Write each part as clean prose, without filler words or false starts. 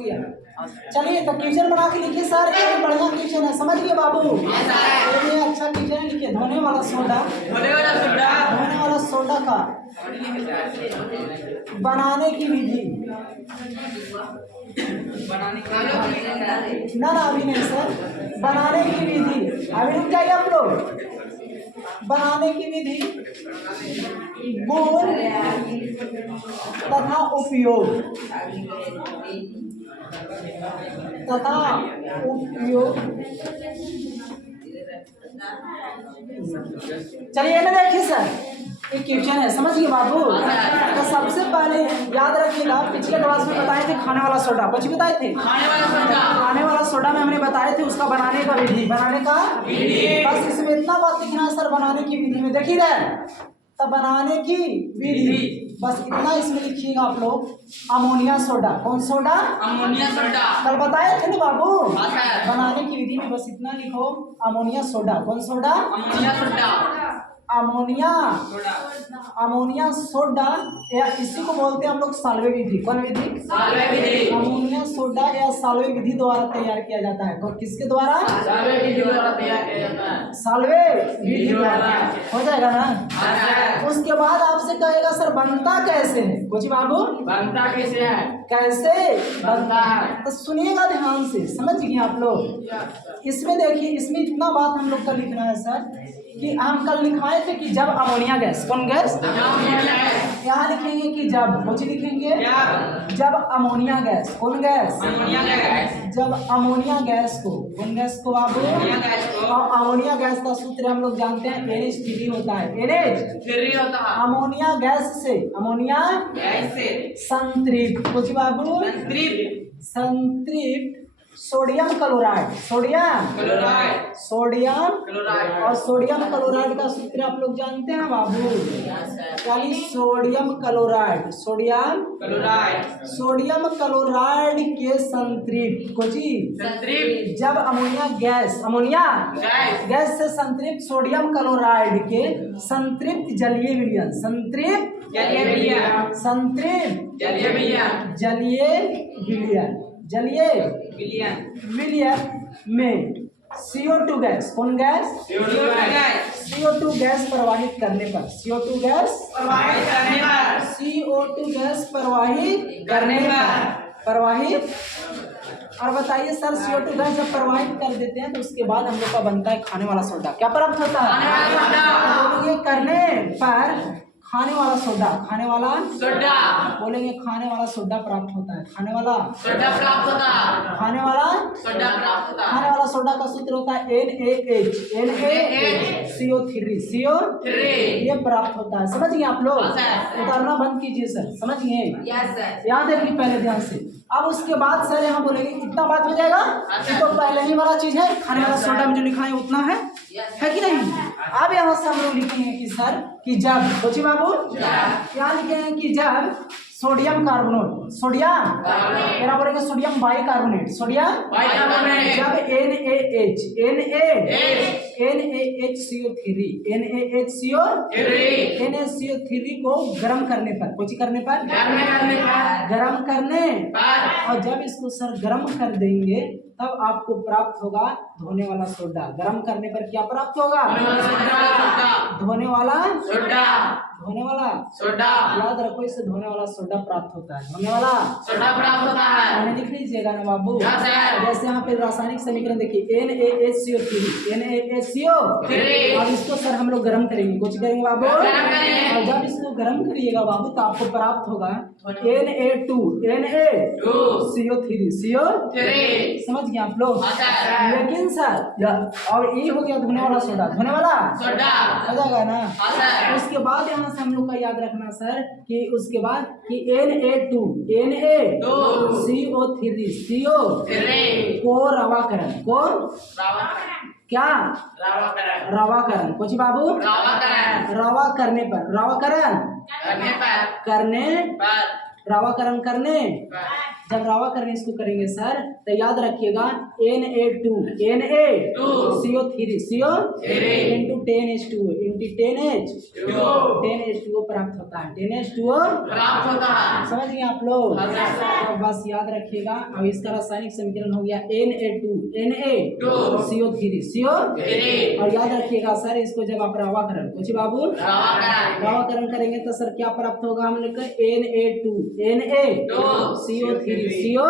गया। चलिए तो क्वेश्चन बना के लिखिए सर, एक बढ़िया क्वेश्चन है, समझ गए बाबू? ये अच्छा क्वेश्चन है, लिखिए धोने वाला सोडा का बनाने की विधि। ना अभी नहीं सर, बनाने की विधि, अभी रुक जाइए आप लोग। बनाने की विधि, गुण तथा उपयोग चलिए ना देखिए सर, एक क्वेश्चन है, समझ गए बाबू? तो सबसे पहले याद रखिएगा, पिछले क्लास में बताए थे खाने वाला सोडा, कुछ बताए थे खाने वाला सोडा में हमने बताए थे उसका बनाने का विधि, बस इसमें इतना बात लिखना है सर, बनाने की विधि में देखिए तो बनाने की विधि, बस इतना इसमें लिखिएगा आप लोग। अमोनिया सोडा, कौन सोडा? अमोनिया सोडा, कल बताए थे ना बाबू? बनाने की विधि में बस इतना लिखो, अमोनिया सोडा, कौन सोडा? अमोनिया सोडा, या इसी को बोलते हैं हम लोग साल्वे विधि। कौन विधि? साल्वे विधि। अमोनिया सोडा या साल्वे विधि द्वारा तैयार किया जाता है। किसके द्वारा? साल्वे विधि द्वारा तैयार किया जाता है। साल्वे विधि द्वारा हो जाएगा ना? उसके बाद आपसे कहेगा सर बनता कैसे है? कुछ बाबू बनता कैसे है, कैसे बनता है, तो सुनिएगा ध्यान से, समझ गए आप लोग? इसमें देखिए, इसमें इतना बात हम लोग का लिखना है सर कि हम कल लिखवाए थे कि जब अमोनिया गैस, कौन गैस? यहाँ लिखेंगे कि जब, कुछ लिखेंगे जब अमोनिया गैस, कौन गैस? जब अमोनिया गैस को, कौन गैस को बाबू? और अमोनिया गैस का सूत्र हम लोग जानते हैं NH3 होता है, NH3 होता है। अमोनिया गैस से, अमोनिया गैस से संतृप्त, कुछ बाबू? संतृप्त सोडियम क्लोराइड, और सोडियम क्लोराइड का सूत्र आप लोग जानते हैं बाबू? यानी सोडियम क्लोराइड के संतृप्त, जब अमोनिया गैस से संतृप्त सोडियम क्लोराइड के संतृप्त जलीय विलयन, जलीय विलयन में CO2 गैस, कौन गैस? CO2 गैस प्रवाहित करने पर, CO2 गैस प्रवाहित। और बताइए सर, CO2 गैस जब प्रवाहित कर देते हैं तो उसके बाद हम लोग का बनता है खाने वाला सोडा। क्या प्राप्त होता है? ये करने पर खाने वाला सोडा, बोलेंगे खाने वाला सोडा प्राप्त होता है। खाने वाला सोडा का सूत्र होता है NaCO3, ये प्राप्त होता है। समझ गए आप लोग? उतारना बंद कीजिए सर, समझ गए? याद देखिए पहले ध्यान से। अब उसके बाद सर यहाँ बोलेंगे इतना बात हो जाएगा, तो पहले ही वाला चीज है, खाने वाला सोडा में जो लिखा है उतना है कि नहीं? अब यहाँ से हम लोग लिखेंगे कि सर कि जब, सोचिए बाबू, क्या लिखेंगे कि जब सोडियम कार्बोनेट, मेरा बोलेंगे सोडियम बाइकार्बोनेट, जब NaHCO3 को गर्म करने पर, कुछ करने पर, गर्म करने, और जब इसको सर गर्म कर देंगे तब आपको प्राप्त होगा धोने वाला सोडा। गर्म करने पर क्या प्राप्त होगा? धोने वाला सोडा। याद रखो, इससे धोने वाला सोडा प्राप्त होता है, लिख लीजिएगा ना बाबू। जैसे यहाँ पे रासायनिक समीकरण देखिए, NaHCO3, अब इसको सर हम लोग गर्म करेंगे, कुछ करेंगे बाबू? और जब इसको गर्म करिएगा बाबू तो आपको प्राप्त होगा NaCO3, समझ गए आप लोग? लेकिन सर और ये हो गया धोने वाला सोडा, हो जाएगा ना? उसके बाद यहाँ से हम लोग का याद रखना सर कि उसके बाद कि NaCO3 को रवाकरण, क्या? रवाकरण, कुछ बाबू? रवाकरण करने जब रावा करने इसको करेंगे सर तो याद रखिएगा Na2CO3 CO into 10H2O into 10H2O प्राप्त होता है 10H2O प्राप्त होता है। समझ गए आप लोग? अब बस याद रखिएगा। अब इसका रासायनिक समीकरण हो गया Na2CO3 CO और याद रखिएगा सर इसको जब आप रावाकरण कुछ बाबू रावाकरण करेंगे तो सर क्या प्राप्त होगा हम लोग का Na2CO3 CO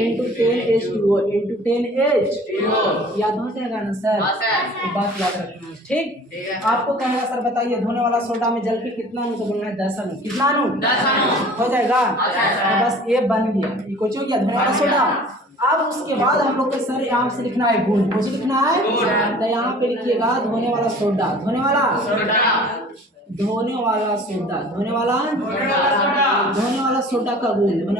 into 10H2O into 10H याद हो जाएगा ना सर? बात याद रखना ठीक। आपको कहेगा सर बताइए धोने वाला सोडा में जल के कितना अणु तो बोलना है 10 अणु। कितना अणु? 10 अणु हो जाएगा। तो बस ये बन गया ये कुछ हो गया धोने वाला सोडा। अब उसके बाद हम लोग को सर यहाँ से लिखना है गुण। कुछ लिखना है तो यहाँ पे लिखिएगा धोने वाला सोडा धोने वाला सोडा का गुण धोने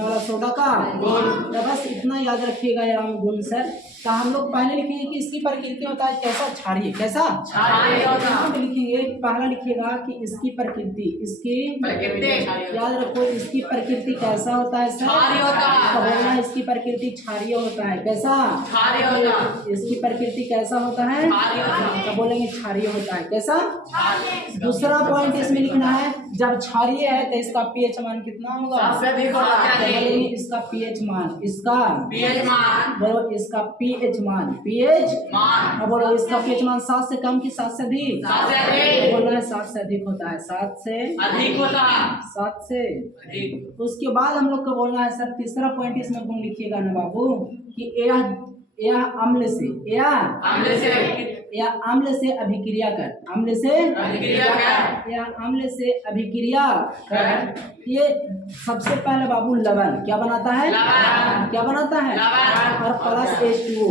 वाला सोडा का गुण। तो बस इतना याद रखिएगा यहाँ गुण सर। तो हम लोग पहले लिखेंगे कि इसकी प्रकृति होता है कैसा क्षारीय कैसा यहाँ पे लिखेंगे पहला लिखिएगा कि इसकी प्रकृति याद रखो इसकी प्रकृति कैसा होता है सर? तो बोलना इसकी प्रकृति क्षारीय होता है कैसा? इसकी प्रकृति कैसा होता है? तो बोलेंगे क्षारीय होता है कैसा? दूसरा पॉइंट इसमें लिखना है जब क्षारीय है तो इसका पीएच मान कितना होगा? इसका पीएच मान बोलो इसका पीएच मान बोलो इसका पीएच मान 7 से कम कि 7 से अधिक? बोलना है 7 से अधिक होता है 7 से अधिक। उसके बाद हम लोग को बोलना है सर तीसरा पॉइंट इसमें गुण लिखिएगा ना बाबू कि यह अम्ल से अभिक्रिया कर ये सबसे पहले बाबू लवण क्या बनाता है और प्लस H2O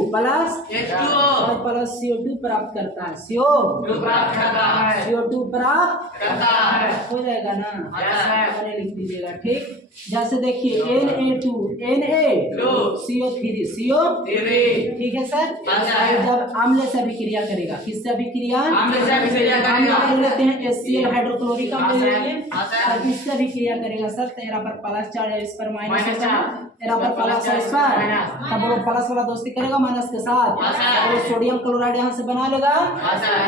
और प्लस CO2 प्राप्त करता है CO2 प्राप्त हो जाएगा ना? लिख दीजिएगा ठीक। जैसे देखिए Na2CO3 CO ठीक है सर। जब अम्ल से अभिक्रिया करेगा किससे अभिक्रिया लेते हैं HCl हाइड्रोक्लोरिक अम्ल इससे अभिक्रिया करेगा सर तो यहाँ पर प्लस चार्ज है इस पर माइनस होता है यहाँ पर प्लस है इस पर तब वो प्लस वाला दोस्ती करेगा माइनस के साथ और सोडियम क्लोराइड यहाँ से बना लेगा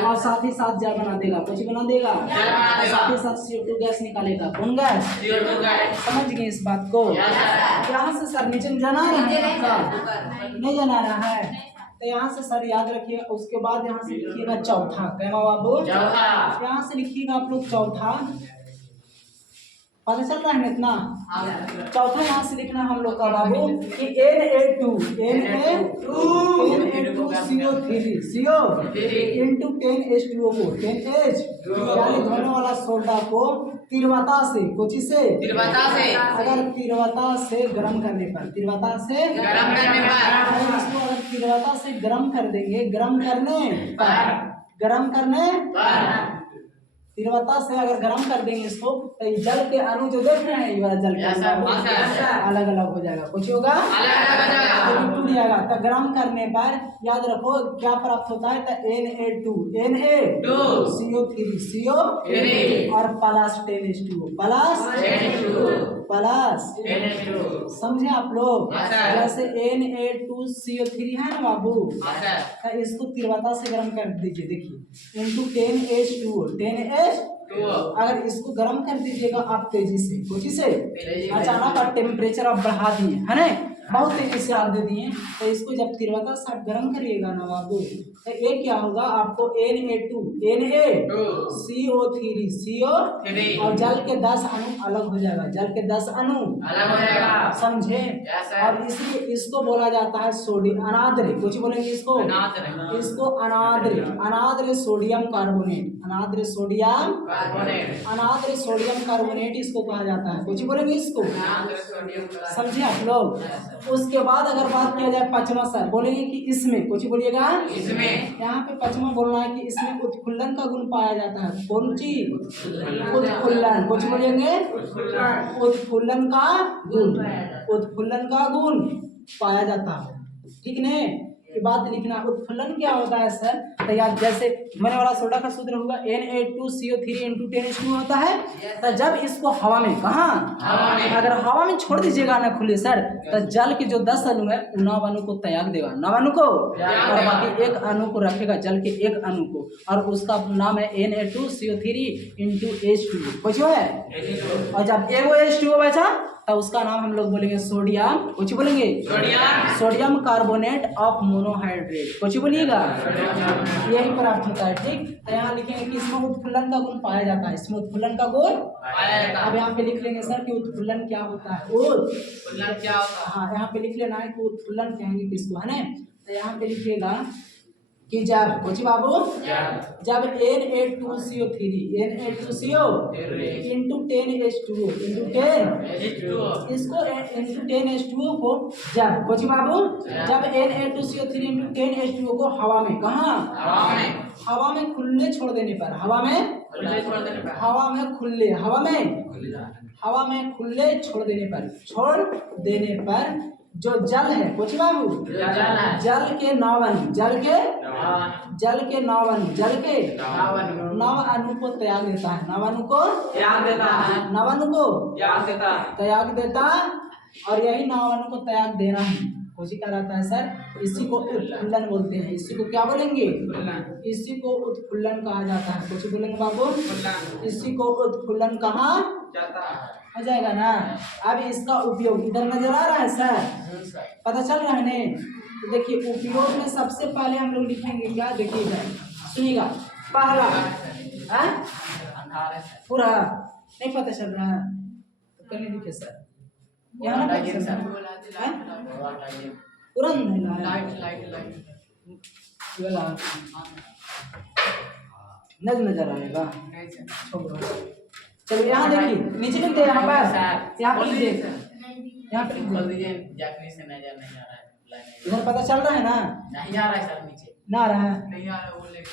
और साथ ही साथ जल बना देगा कुछ बना देगा साथ ही साथ CO2 गैस निकालेगा कौन गैस? समझ गए इस बात को? यहाँ से सर नीचे जाना रहा है नहीं जाना रहा है तो यहाँ से सर याद रखिएगा। उसके बाद यहाँ से लिखिएगा चौथा क्या बाबू? यहाँ से लिखिएगा आप लोग चौथा पता चल रहा है इतना? चौथा यहाँ से लिखना हम लोग का बाबू कि Na2CO3 CO इंटू 10H2O को 10H यानी धोने वाला सोडा को तीव्रता से अगर तीव्रता से गर्म करने पर तीव्रता से गर्म कर देंगे गर्म करने तीव्रता से अगर गर्म कर देंगे इसको तो जल के अणु जो देख रहे हैं ये वाला जल के अलग अलग हो जाएगा कुछ होगा टूट जाएगा। तो गर्म करने पर याद रखो क्या प्राप्त होता है तो Na2CO3 CO और प्लस 10H2O प्लस समझे आप लोग? जैसे Na2CO3 है ना बाबू तो इसको तीव्रता से गर्म कर दीजिए देखिए इंटू 10H2O अगर इसको गर्म कर दीजिएगा आप तेजी से अचानक आप टेम्परेचर आप बढ़ा दिए है ना बहुत तेजी से आप दे दिए तो इसको जब तीव्रता से आप गर्म करिएगा ना बाबू तो ये क्या होगा आपको Na2CO3 CO और जल के 10 अणु अलग हो जाएगा समझे? और इसलिए इसको बोला जाता है सोडियम अनाद्र कुछ बोलेंगे इसको अनाद्र सोडियम कार्बोनेट इसको कहा जाता है कुछ बोलेंगे इसको समझे आप लोग? उसके बाद अगर बात किया जाए पांचवा सर बोलेंगे कि इसमें कुछ बोलिएगा यहाँ पे पांचवा बोलना है कि इसमें उत्फुल्लन का गुण पाया जाता है कौन चीज? उत्फुल्लन कुछ बोलेंगे उत्फुल्लन का गुण पाया जाता है ठीक ने? उसके बाद लिखना उत्फुल्लन क्या होता है सर, तो याद जैसे धोने वाला सोडा का सूत्र होगा Na2CO3 × 10H2 होता है। तो जब इसको हवा में कहाँ अगर हवा में छोड़ दीजिएगा ना खुले सर, तो जल के जो 10 अणु है 9 अणु को त्याग देगा, 9 अणु को, और बाकी एक अणु को रखेगा, जल के एक अणु को, और उसका नाम है Na2CO3 × H2 कुछ है। और जब एगो H2O बचा तो उसका नाम हम लोग बोलेंगे सोडियम, कुछ बोलेंगे सोडियम कार्बोनेट ऑफ मोनोहाइड्रेट, कुछ बोलिएगा, यही प्राप्त होता है। ठीक, तो यहाँ लिखेंगे कि इसमें उत्फुल्लन का गुण पाया जाता है, इसमें उत्फुल्लन का गुण। अब यहाँ पे लिख लेंगे सर कि उत्फुल्लन क्या होता है, उत्फुल्लन क्या होता है, हाँ यहाँ पे लिख लेना है कि उत्फुल्लन कहेंगे किसको, है ना। तो यहाँ पे लिखिएगा कि जब कुछ बाबू जब Na2CO3 Na2CO × 10H2O × 10 इसको × 10H2O को जब कुछ बाबू जब Na2CO3 × 10H2O को हवा में कहाँ हवा में खुले छोड़ देने पर, हवा में खुले छोड़ देने पर जो जल है कुछ बाबू जल के 9 अणु को त्याग देता है, 9 अणु को त्याग देता, और यही 9 अणु को त्याग देना है कुछ क्या रहता है सर, इसी को उत्फुल्लन बोलते हैं। इसी को क्या बोलेंगे, इसी को उत्फुल्लन कहा जाता है, कुछ बोलेंगे बाबू, इसी को उत्फुल्लन कहा जाता है, हो जाएगा ना। अब इसका उपयोग इधर नजर आ रहा है सर, पता चल रहा है ने। तो देखिए उपयोग में सबसे पहले हम लोग लिखेंगे क्या, देखिएगा सुनिएगा, पहला पूरा नहीं पता चल रहा है तो कल लिखे सर, यहाँ पूरा नजर आएगा। चलो यहाँ देखिए नीचे लिखते हैं, यहाँ पर लिख दे, यहाँ पे लिख दीजिए, इधर पता चल रहा है ना, नहीं आ रहा है सर, नीचे ना आ रहा है, नहीं आ रहा वो लेके।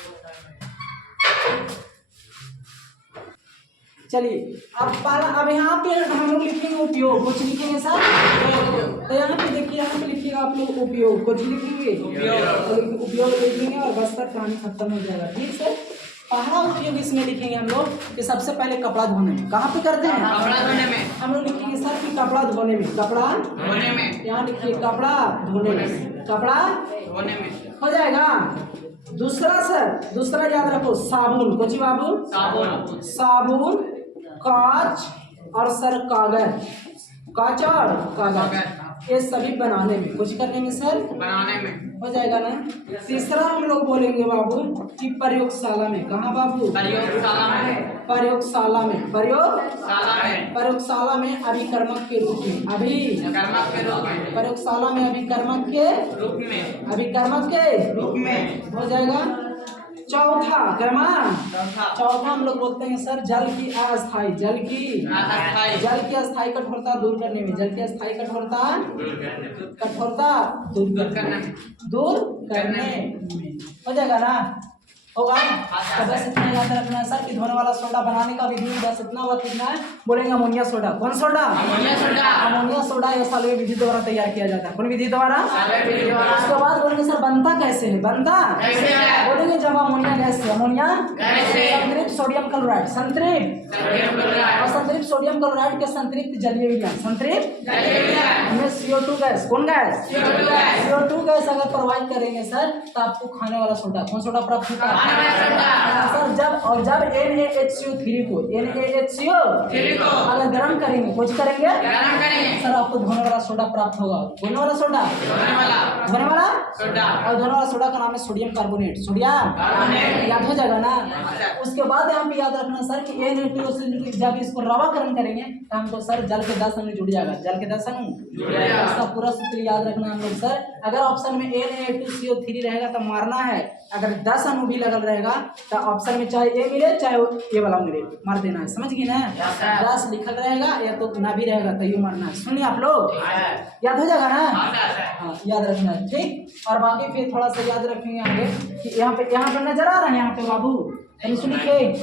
चलिए अब यहाँ पे हम लोग लिखेंगे उपयोग, कुछ लिखेंगे सर, तो यहाँ पे देखिए, यहाँ पे लिखिएगा आप लोग उपयोग, कुछ लिखेंगे उपयोग लिखेंगे और बस तक कहानी खत्म हो जाएगा। ठीक सर, पहला उपयोग इसमें लिखेंगे हम लोग कि सबसे पहले कपड़ा धोने में, कहाँ पे करते हैं, कपड़ा धोने में, हम लोग लिखेंगे सर कि कपड़ा धोने में, यहाँ लिखिए कपड़ा धोने में हो जाएगा। दूसरा सर, दूसरा याद रखो साबुन, कुछ बाबू साबुन, कांच और सर कागज, कांच और कागज, ये सभी बनाने में, कुछ करने में सर, बनाने में हो जाएगा ना। तीसरा हम लोग बोलेंगे बाबू कि प्रयोगशाला में, कहाँ बाबू, प्रयोगशाला में अभिकर्मक के रूप में, प्रयोगशाला में अभिकर्मक के रूप में हो जाएगा। चौथा हम लोग बोलते हैं सर जल की अस्थायी, जल की अस्थायी कठोरता दूर करने में, जल की अस्थायी कठोरता दूर करने में हो जाएगा ना, होगा। तो बस इतना याद रखना है सर कि धोने वाला सोडा बनाने का विधि बस इतना हुआ, कितना है बोलेंगे अमोनिया सोडा, कौन सोडा, अमोनिया सोडा या साल्वे विधि द्वारा तैयार किया जाता है, कौन विधि द्वारा, उसके बाद बोलेंगे सर बनता कैसे है, बोलेंगे जब अमोनिया गैस से, अमोनिया संतृप्त सोडियम क्लोराइड, संतृप्त सोडियम क्लोराइड के संतृप्त जलीय विलायक, संतृप्त में CO2 गैस, कौन गैस, CO2 गैस अगर प्रोवाइड करेंगे सर तो आपको खाने वाला सोडा, कौन सोडा प्राप्त होता है सर। जब NaHCO3 को अगर गर्म करेंगे, कुछ करेंगे सर, आपको धोने वाला सोडा प्राप्त होगा, धोने वाला सोडा, और धोने वाला सोडा का नाम है सोडियम कार्बोनेट, याद हो जाएगा ना। उसके बाद यहाँ पे याद रखना सर कि Na2 से जब इसको रवाकरण करेंगे तो हमको सर जल के 10 अणु जुड़ जाएगा, जल के 10 अणु, इसका पूरा सूत्र याद रखना हम लोग सर। अगर ऑप्शन में Na2CO3 रहेगा तो मारना है, अगर 10 अणु भी लगल रहेगा तो ऑप्शन में चाहे ए मिले चाहे ये वाला मिले, मार देना है, समझ गए ना। 10 लिखल रहेगा या तो ना भी रहेगा तो ये मारना है, सुनिए आप लोग, याद हो जाएगा ना, हाँ याद रखना है। ठीक, और बाकी फिर थोड़ा सा याद रखेंगे आगे कि यहाँ पे नजर आ रहा है, यहाँ पे बाबू सुनिए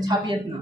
छापिए इतना